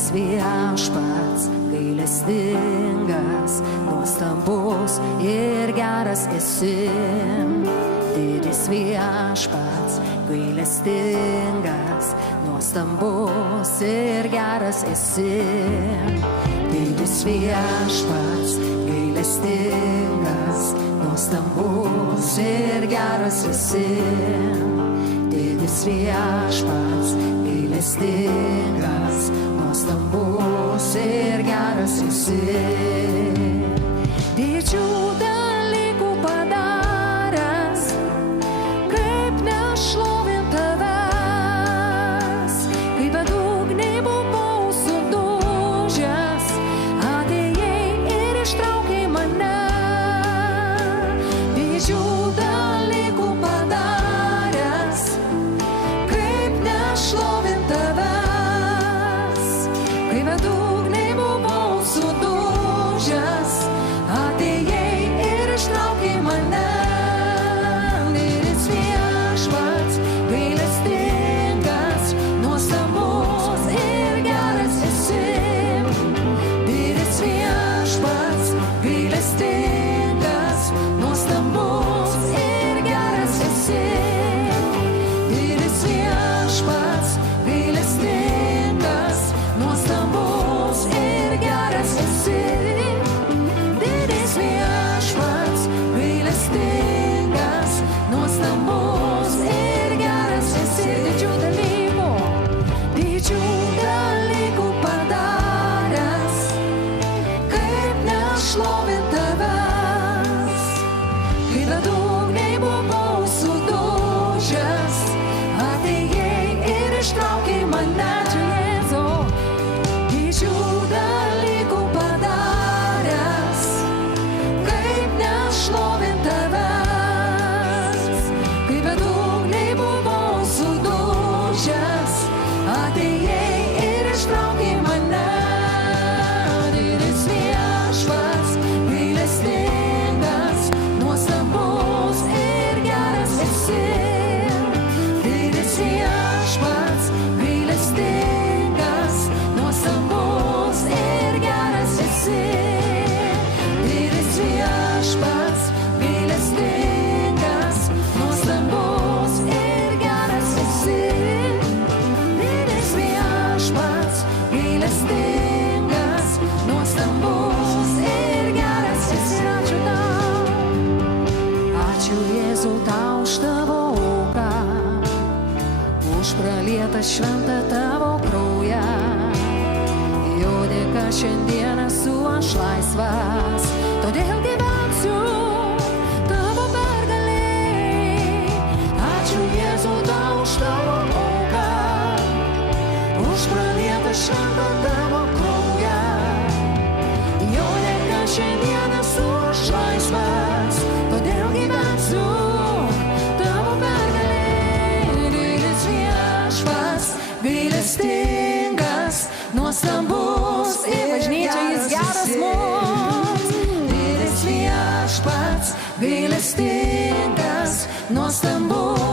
Didis viešpats, gailestingas, nuostabus ir geras esi. Didis viešpats, gailestingas, nuostabus ir geras esi. Didis viešpats, gailestingas, nuostabus ir geras esi. Didis viešpats, gailestingas, nuostabus ir geras esi. Didžių dalykų padaręs, kaip nešlovint tavęs, kaip bedugnėj buvau sudužęs, atėjai ir ištraukei mane. Didžių dalykų padaręs, kaip nešlovint tavęs, kaip bedugnėj buvau sudužęs, atėjai ir ištraukei mane. Didis viešpats, gailestingas, nuostabus ir geras esi. Didis viešpats, gailestingas, nuostabus ir geras esi. Didis viešpats, gailestingas, nuostabus ir geras esi. Didis viešpats, gailestingas, nuostabus ir geras esi. Didžių dalykų padaręs, kaip nešlovint tavęs, kaip bedugnėj buvau sudužęs, atėjai ir ištraukei mane. Didžių dalykų padaręs, kaip nešlovint tavęs, kaip bedugnėj buvau sudužęs, atėjai ir ištraukei mane. Didis viešpats, gailestingas, nuostabus ir geras esi. Didis viešpats, gailestingas, nuostabus ir geras esi. Didis viešpats, gailestingas, nuostabus ir geras esi. Didis viešpats, gailestingas, nuostabus ir geras esi. Ačiū tau, ačiū Jėzau tau už tavo auką, už pralietą šventą tavo kraują. Jo dėka šiandien esu aš laisvas, todėl gyvensiu tavo pergalėj. Ačiū Jėzau tau už tavo auką, už pralietą šventą tavo kraują. Jo dėka šiandien esu aš laisvas, todėl gyvensiu tavo pergalėj. Didis viešpats, gailestingas, nuostabus ir bažnyčia jis geras mums. Didis viešpats, gailestingas, nuostabus